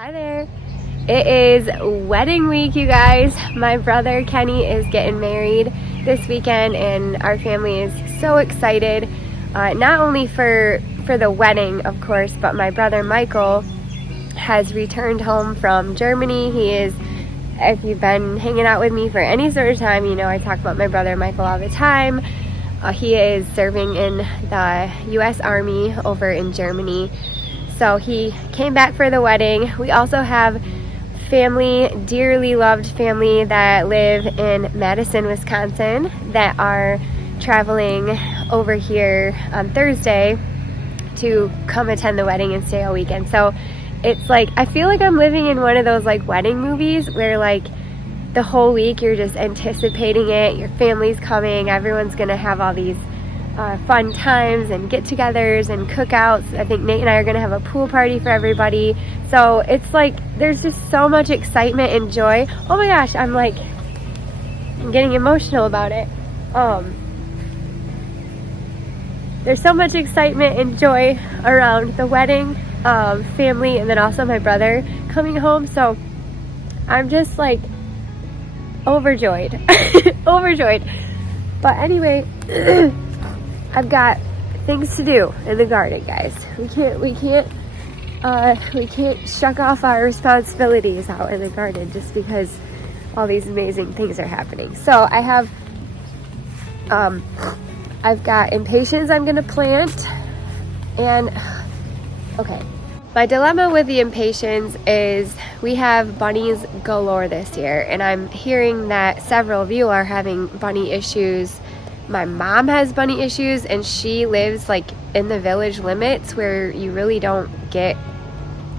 Hi there. It is wedding week, you guys. My brother Kenny is getting married this weekend and our family is so excited. Not only for the wedding, of course, but my brother Michael has returned home from Germany. He is, if you've been hanging out with me for any sort of time, you know I talk about my brother Michael all the time. He is serving in the U.S. Army over in Germany. So he came back for the wedding. We also have family, dearly loved family that live in Madison, Wisconsin that are traveling over here on Thursday to come attend the wedding and stay all weekend. So it's like, I feel like I'm living in one of those like wedding movies where like the whole week you're just anticipating it, your family's coming, everyone's gonna have all these fun times and get-togethers and cookouts. I think Nate and I are gonna have a pool party for everybody. So it's like there's just so much excitement and joy. Oh my gosh, I'm getting emotional about it. There's so much excitement and joy around the wedding, family, and then also my brother coming home. So I'm just like overjoyed. Overjoyed. But anyway, I've got things to do in the garden, guys. We can't shuck off our responsibilities out in the garden just because all these amazing things are happening. So I have, I've got impatiens I'm gonna plant, and okay. My dilemma with the impatiens is we have bunnies galore this year, and I'm hearing that several of you are having bunny issues. My mom has bunny issues, and she lives like in the village limits where you really don't get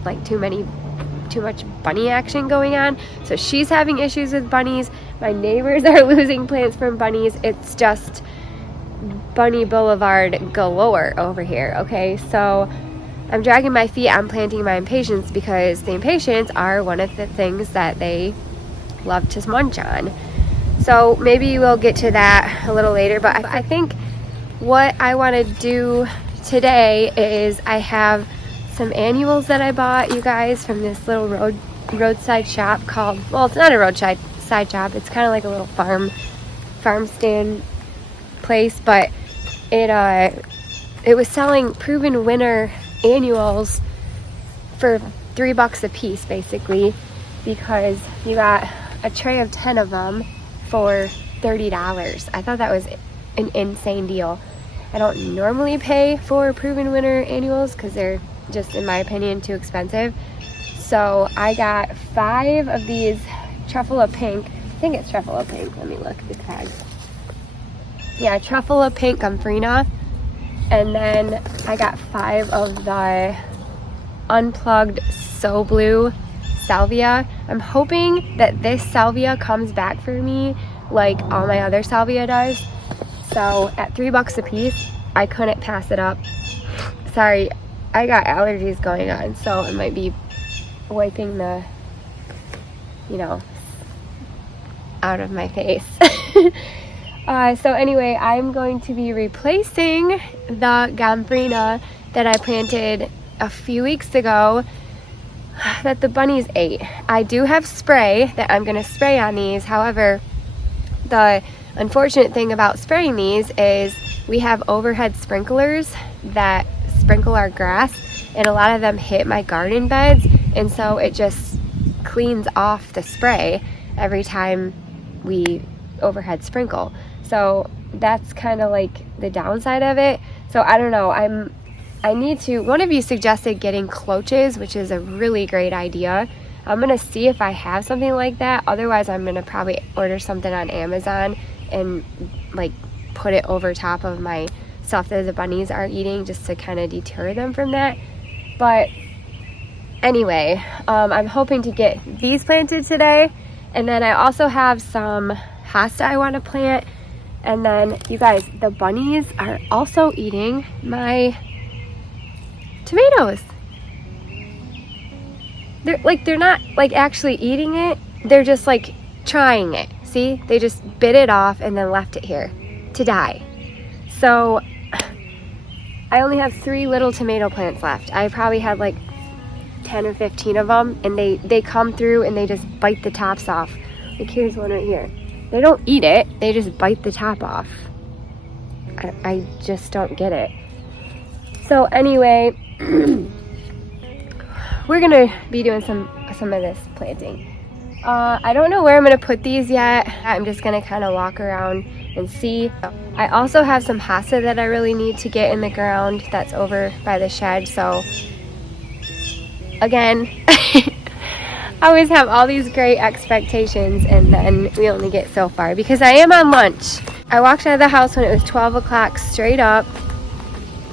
like too much bunny action going on. So she's having issues with bunnies. My neighbors are losing plants from bunnies. It's just bunny boulevard galore over here. Okay, so I'm dragging my feet on planting my impatiens because the impatiens are one of the things that they love to munch on. So maybe we'll get to that a little later, but I think what I want to do today is I have some annuals that I bought, you guys, from this little roadside shop called, well, it's not a roadside shop, it's kind of like a little farm stand place, but it was selling proven winner annuals for $3 a piece, basically, because you got a tray of 10 of them for $30. I thought that was an insane deal. I don't normally pay for proven winner annuals because they're just, in my opinion, too expensive. So I got 5 of these Truffula Pink. I think it's Truffula Pink. Let me look at the tag. Yeah, Truffula Pink Gomphrena. And then I got 5 of the Unplugged So Blue Salvia. I'm hoping that this salvia comes back for me like all my other salvia does. So at $3 a piece, I couldn't pass it up. Sorry, I got allergies going on, so I might be wiping the, out of my face. So anyway, I'm going to be replacing the Gomphrena that I planted a few weeks ago that the bunnies ate. I do have spray that I'm going to spray on these. However, the unfortunate thing about spraying these is we have overhead sprinklers that sprinkle our grass, and a lot of them hit my garden beds, and so it just cleans off the spray every time we overhead sprinkle. So that's kind of like the downside of it. So I don't know, I need to, one of you suggested getting cloches, which is a really great idea. I'm going to see if I have something like that. Otherwise, I'm going to probably order something on Amazon and like put it over top of my stuff that the bunnies are eating just to kind of deter them from that. But anyway, I'm hoping to get these planted today. And then I also have some Hosta I want to plant. And then, you guys, the bunnies are also eating my tomatoes. They're not like actually eating it. They're just like trying it. See? They just bit it off and then left it here to die. So I only have 3 little tomato plants left. I probably had like 10 or 15 of them, and they come through and they just bite the tops off. Like here's one right here. They don't eat it, they just bite the top off. I just don't get it. So anyway, we're gonna be doing some of this planting. I don't know where I'm gonna put these yet. I'm just gonna kind of walk around and see. I also have some hosta that I really need to get in the ground that's over by the shed. So again, I always have all these great expectations and then we only get so far because I am on lunch. I walked out of the house when it was 12 o'clock straight up.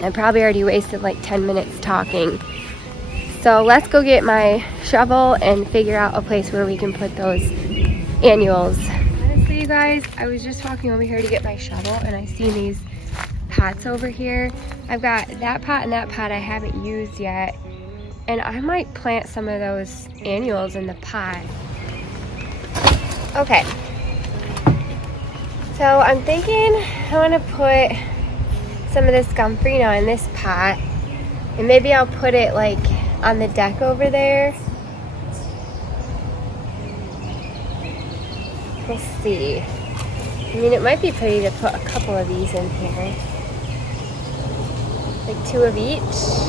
I probably already wasted like 10 minutes talking. So let's go get my shovel and figure out a place where we can put those annuals. Honestly, you guys, I was just walking over here to get my shovel and I see these pots over here. I've got that pot and that pot I haven't used yet. And I might plant some of those annuals in the pot. Okay. So I'm thinking I want to put some of this gomphrena in this pot. And maybe I'll put it like on the deck over there. We'll see. I mean, it might be pretty to put a couple of these in here. Like 2 of each.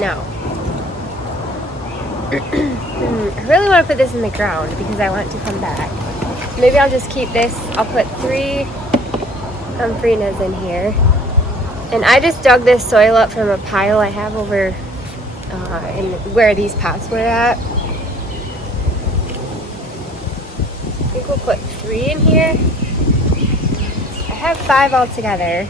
No. I really want to put this in the ground because I want it to come back. Maybe I'll just keep this. I'll put 3 gompphrenas in here. And I just dug this soil up from a pile I have over in where these pots were at. I think we'll put 3 in here. I have 5 altogether.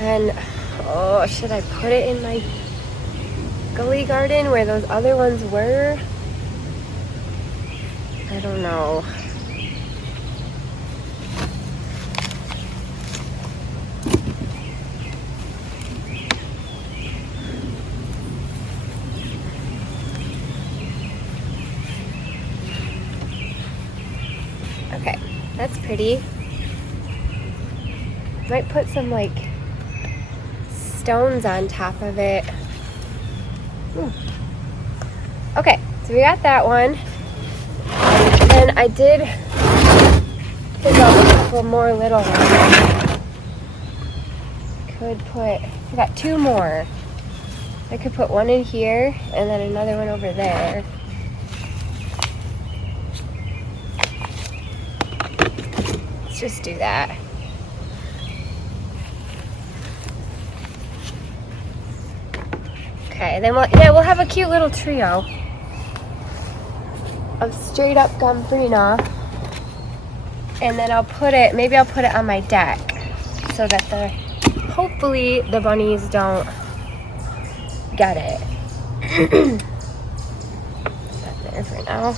And then, oh, should I put it in my gully garden where those other ones were? I don't know. Okay, that's pretty. Might put some like stones on top of it. Okay, so we got that one. And I did pick up a couple more little ones. Could put, I got 2 more. I could put one in here and then another one over there. Let's just do that. Okay, then we'll have a cute little trio of straight up gomphrena, and then maybe I'll put it on my deck so that hopefully the bunnies don't get it. Put that there for now.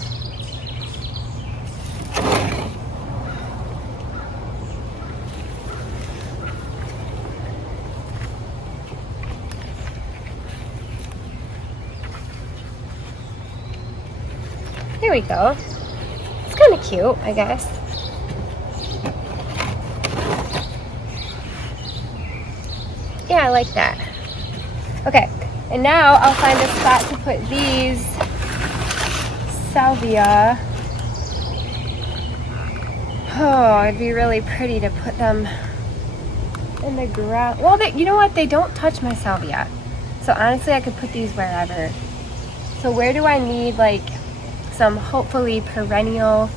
There we go. It's kind of cute, I guess. Yeah, I like that. Okay, and now I'll find a spot to put these salvia. Oh, it'd be really pretty to put them in the ground. Well, you know what? They don't touch my salvia. So honestly, I could put these wherever. So where do I need like some hopefully perennial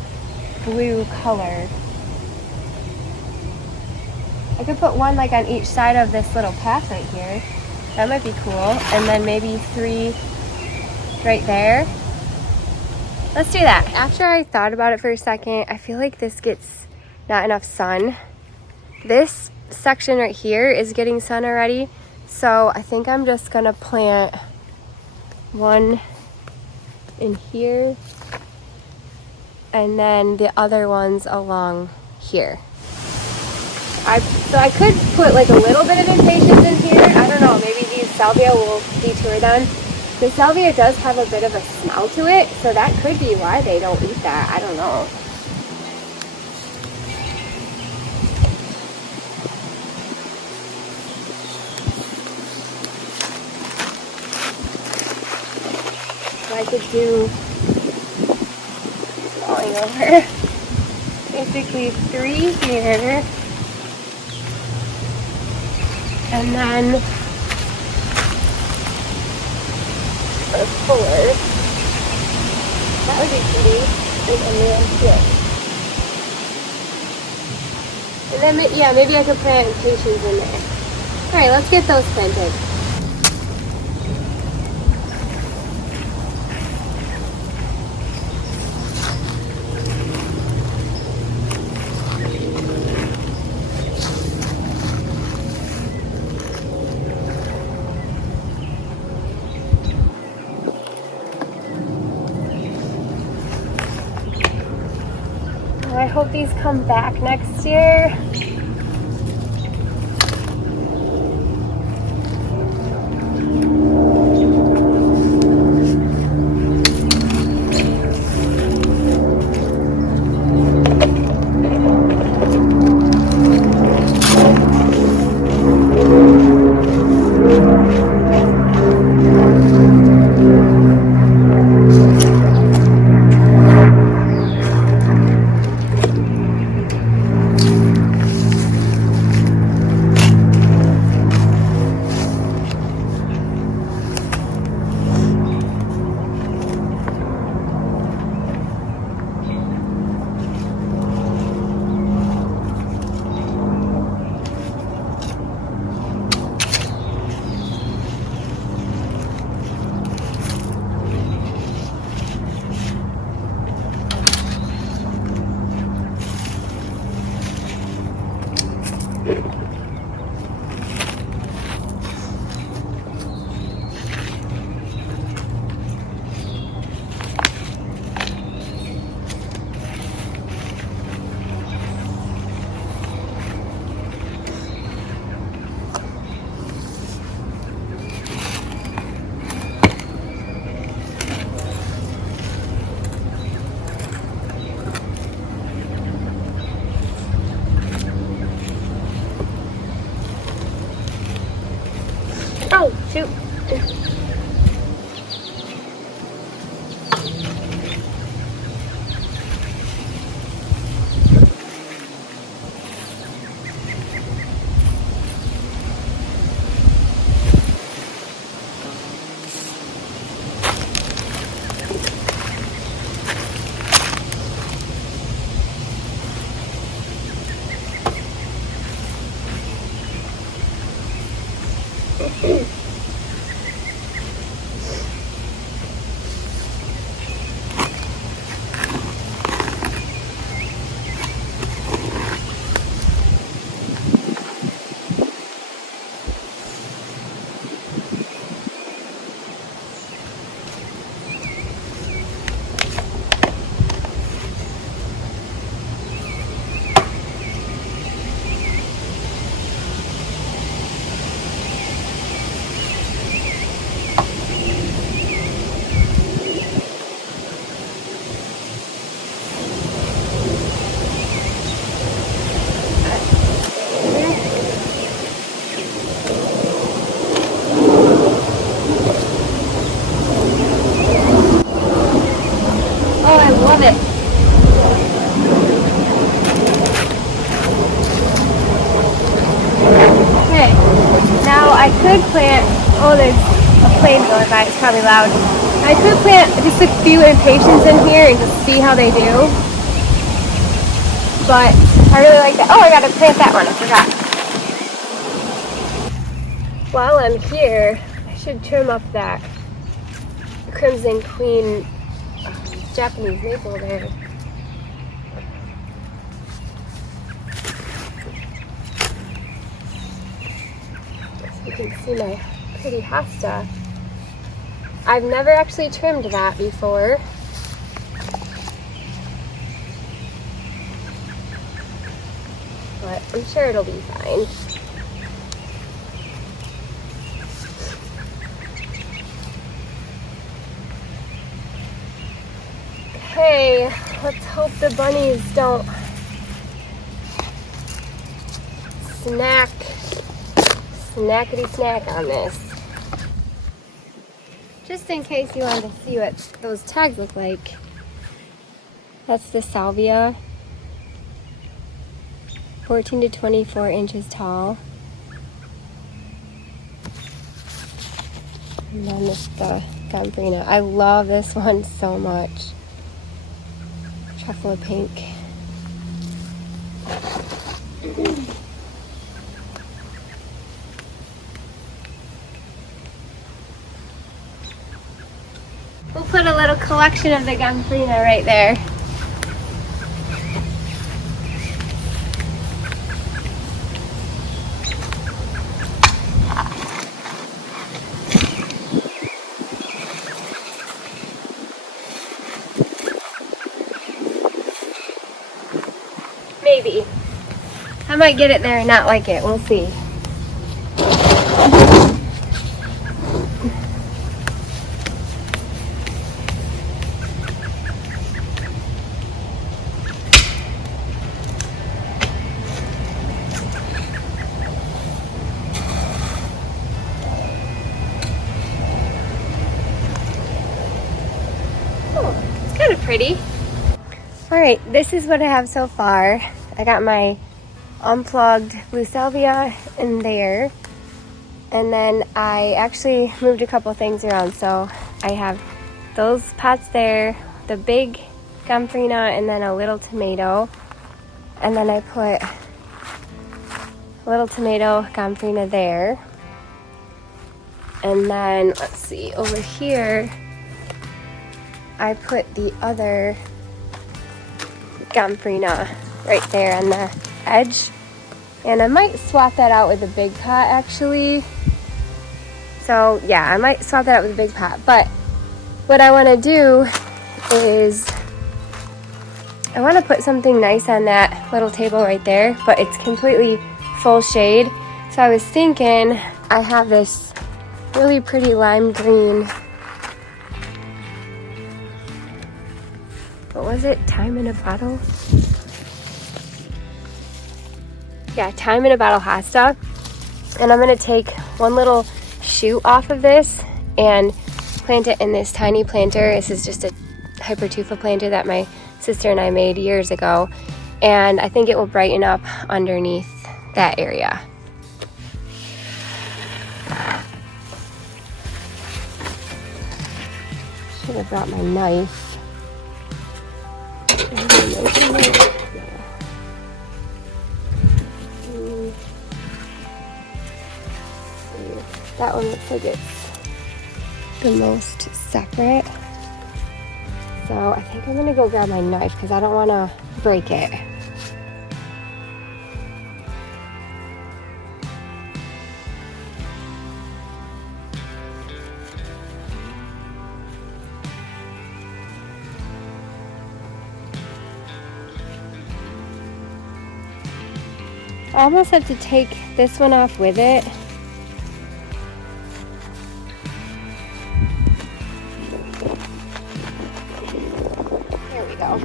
blue color? I could put one like on each side of this little path right here. That might be cool. And then maybe 3 right there. Let's do that. After I thought about it for a second, I feel like this gets not enough sun. This section right here is getting sun already. So I think I'm just gonna plant one in here and then the other ones along here. So I could put like a little bit of impatiens in here. I don't know, maybe these salvia will detour them. The salvia does have a bit of a smell to it, so that could be why they don't eat that. I don't know. So I could do, falling over, basically 3 here, and then 4. That would be pretty. And then here. And then, yeah, maybe I could plant impatiens in there. Alright, let's get those planted. I hope these come back next year. Oh, shoot. Oh, I love it. Okay, now I could plant, oh, there's a plane going by, it's probably loud. I could plant just a few impatiens in here and just see how they do. But I really like that. Oh, I gotta plant that one, I forgot. While I'm here, I should trim up that Crimson Queen Japanese maple there. So you can see my pretty Hosta. I've never actually trimmed that before. But I'm sure it'll be fine. Okay, let's hope the bunnies don't snackety snack on this. Just in case you want to see what those tags look like. That's the salvia, 14 to 24 inches tall. And then this the Gambrinha. I love this one so much. Truffle pink. We'll put a little collection of the Gambrinha right there. Maybe. I might get it there and not like it. We'll see. Oh, it's kind of pretty. Alright, this is what I have so far. I got my unplugged blue salvia in there. And then I actually moved a couple things around. So I have those pots there, the big Gambrinha, and then a little tomato. And then I put a little tomato Gambrinha there. And then, let's see, over here, I put the other Gambrinha right there on the edge. And I might swap that out with a big pot actually. So yeah, I might swap that out with a big pot. But what I want to do is I want to put something nice on that little table right there, but it's completely full shade. So I was thinking I have this really pretty lime green. What was it? Time in a bottle? Yeah, time in a bottle Hosta. And I'm gonna take one little shoot off of this and plant it in this tiny planter. This is just a hypertufa planter that my sister and I made years ago. And I think it will brighten up underneath that area. Should have brought my knife. That one looks like it's the most separate. So I think I'm gonna go grab my knife because I don't want to break it. I almost have to take this one off with it. There we go.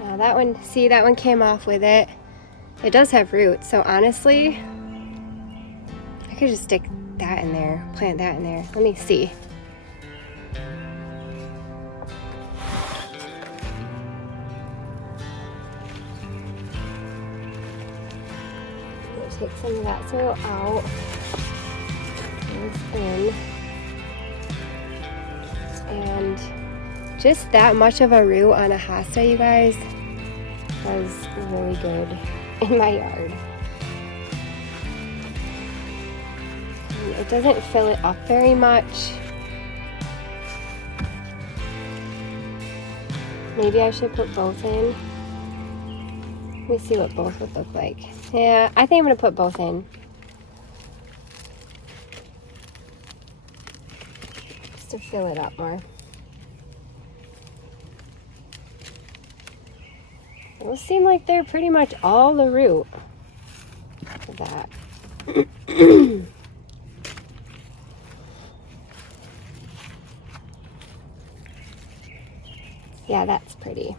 Now that one, see, that one came off with it. It does have roots, so honestly, I could just stick that in there, plant that in there. Let me see. Take some of that soil out. This in. And just that much of a root on a hosta, you guys, was really good in my yard. And it doesn't fill it up very much. Maybe I should put both in. Let me see what both would look like. Yeah, I think I'm going to put both in. Just to fill it up more. Those seem like they're pretty much all the root of that. Yeah, that's pretty.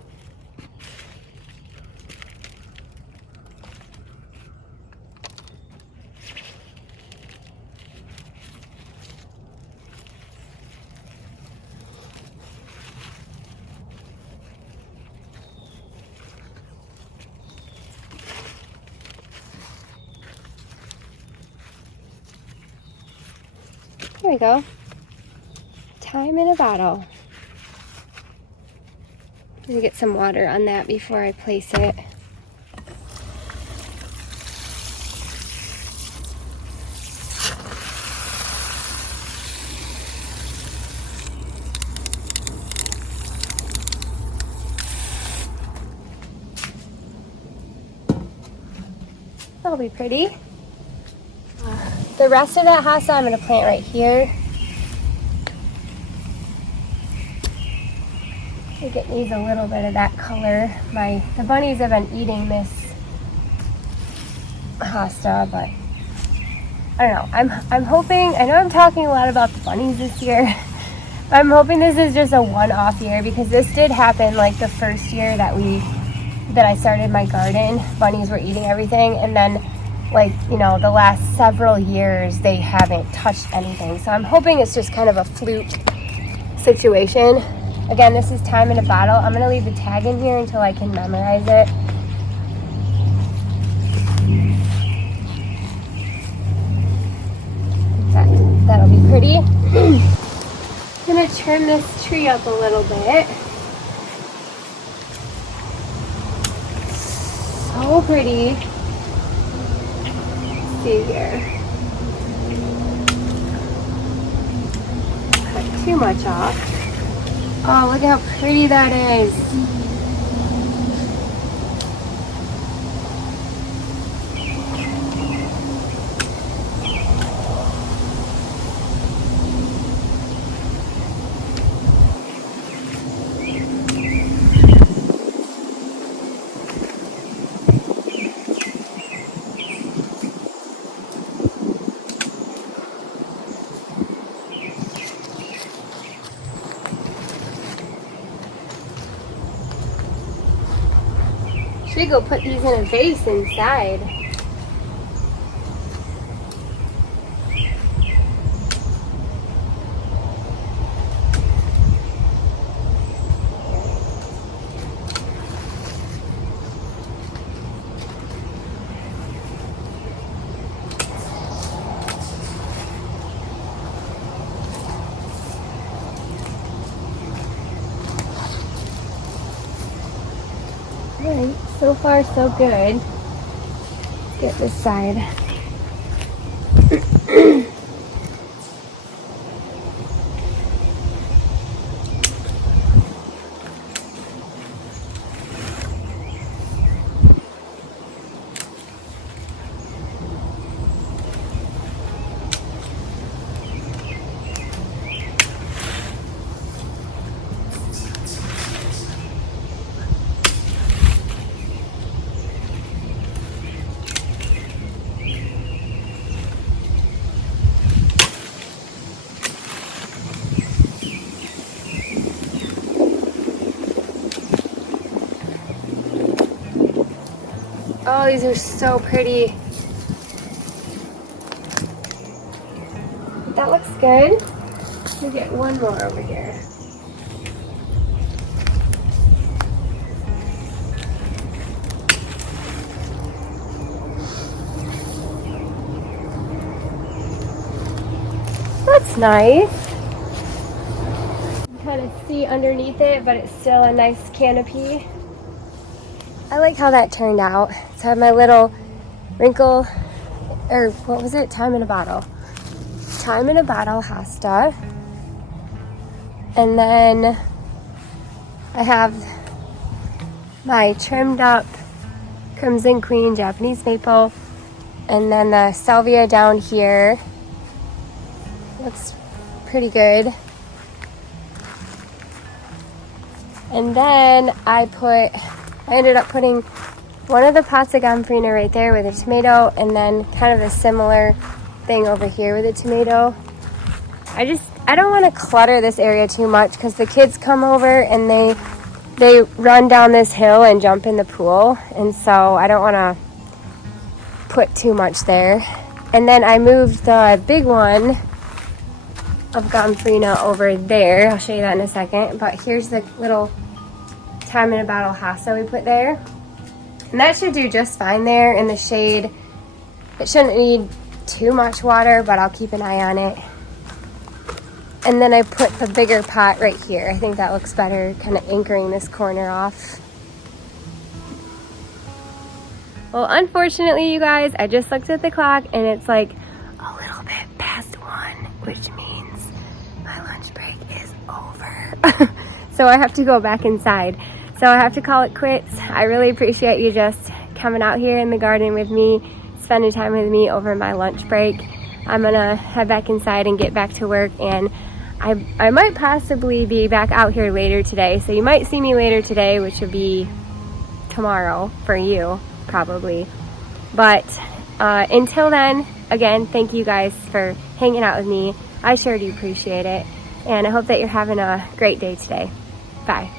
Here we go. Thyme in a bottle. Let me get some water on that before I place it. That'll be pretty. The rest of that hosta I'm going to plant right here. I think it needs a little bit of that color. The bunnies have been eating this hosta, but I don't know. I'm hoping, I know I'm talking a lot about the bunnies this year. I'm hoping this is just a one-off year, because this did happen like the first year that I started my garden. Bunnies were eating everything, and then like, you know, the last several years they haven't touched anything. So I'm hoping it's just kind of a fluke situation. Again, this is thyme in a bottle. I'm going to leave the tag in here until I can memorize it. That'll be pretty. I'm going to trim this tree up a little bit. So pretty. Let's see here. Cut too much off. Oh, look how pretty that is. Should go put these in a vase inside. Alright, so far so good. Let's get this side. Oh, these are so pretty. That looks good. Let me get one more over here. That's nice. You kind of see underneath it, but it's still a nice canopy. I like how that turned out. So I have my little wrinkle, or what was it? Thyme in a bottle. Thyme in a bottle hosta. And then I have my trimmed up Crimson Queen Japanese maple. And then the salvia down here. Looks pretty good. And then I put I ended up putting one of the pots of Gomfrina right there with a tomato, and then kind of a similar thing over here with a tomato. I don't want to clutter this area too much because the kids come over and they run down this hill and jump in the pool, and so I don't want to put too much there. And then I moved the big one of Gomfrina over there. I'll show you that in a second, but here's the little time in a bottle Hosta we put there, and that should do just fine there in the shade. It shouldn't need too much water, but I'll keep an eye on it. And then I put the bigger pot right here. I think that looks better, kind of anchoring this corner off. Well, unfortunately, you guys, I just looked at the clock and it's like a little bit past 1, which means my lunch break is over. So I have to go back inside. So I have to call it quits. I really appreciate you just coming out here in the garden with me, spending time with me over my lunch break. I'm gonna head back inside and get back to work, and I might possibly be back out here later today. So you might see me later today, which would be tomorrow for you, probably. But until then, again, thank you guys for hanging out with me. I sure do appreciate it. And I hope that you're having a great day today. Bye.